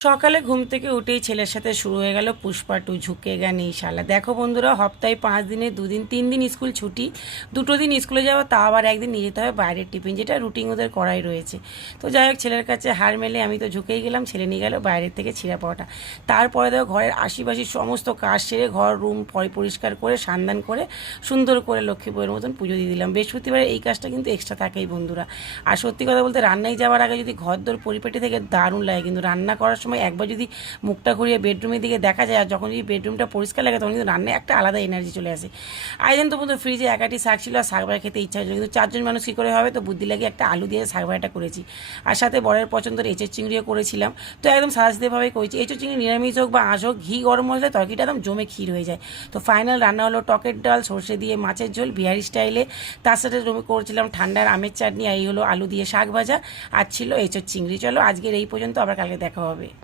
সকালে ঘুম থেকে উঠেই ছেলের সাথে শুরু হয়ে গেল পুষ্পা টু ঝুঁকেগা নেই শালা। দেখো বন্ধুরা, সপ্তাহে 5 দিনে 2 দিন 3 দিন স্কুল ছুটি, 2 দিন স্কুলে যাওয়া, তা আবার একদিন নিয়ে যেতে হবে বাইরের টিফিন, যেটা রুটিন ওদের করাই রয়েছে। তো যাই হোক, ছেলের কাছে হার মেলে আমি তো ঝুঁকেই গেলাম, ছেলে নিয়ে গেল বাইরের থেকে ছিঁড়া পাওয়াটা। তারপরে দেখো ঘরের আশিপাশি সমস্ত কাজ সেরে ঘর রুম পরিষ্কার করে সান্দান করে সুন্দর করে লক্ষ্মী বইয়ের মতন পুজো দিয়ে দিলাম। বৃহস্পতিবারে এই কাজটা কিন্তু এক্সট্রা থাকেই বন্ধুরা। আর সত্যি কথা বলতে, রান্নায় যাওয়ার আগে যদি ঘর দোর পরিপাটি থেকে দারুণ লাগে, কিন্তু রান্না করার সময় একবার যদি মুখটা ঘুরিয়ে বেডরুমের দিকে দেখা যায়, আর যখন যদি বেডরুমটা পরিষ্কার লাগে, তখন কিন্তু রান্নায় একটা আলাদা এনার্জি চলে আসে। আইজেন তো বন্ধু ফ্রিজে একাটি শাক ছিল, আর শাক ভাজা খেতে ইচ্ছা হয়েছিল, কিন্তু 4 জন মানুষ কী করে হবে, তো বুদ্ধি লাগিয়ে একটা আলু দিয়ে শাক ভাজাটা করেছি। আর সাথে বরের পছন্দের এঁচোর চিংড়িও করেছিলাম। তো একদম সাদাসিধেভাবেই করেছি। এঁচোর চিংড়ি নিরামিষ হোক বা আঁশ হোক, ঘি গরম মশলা তরকারিটা একদম জমে ক্ষীর হয়ে যায়। তো ফাইনাল রান্না হলো টকের ডাল, সর্ষে দিয়ে মাছের ঝোল বিহারি স্টাইলে। তার সাথে করেছিলাম ঠান্ডার আমের চাটনি, আর এই হলো আলু দিয়ে শাক ভাজা, আর ছিল এঁচোর চিংড়ি। চলো আজকের এই পর্যন্ত, আবার কালকে দেখা হবে।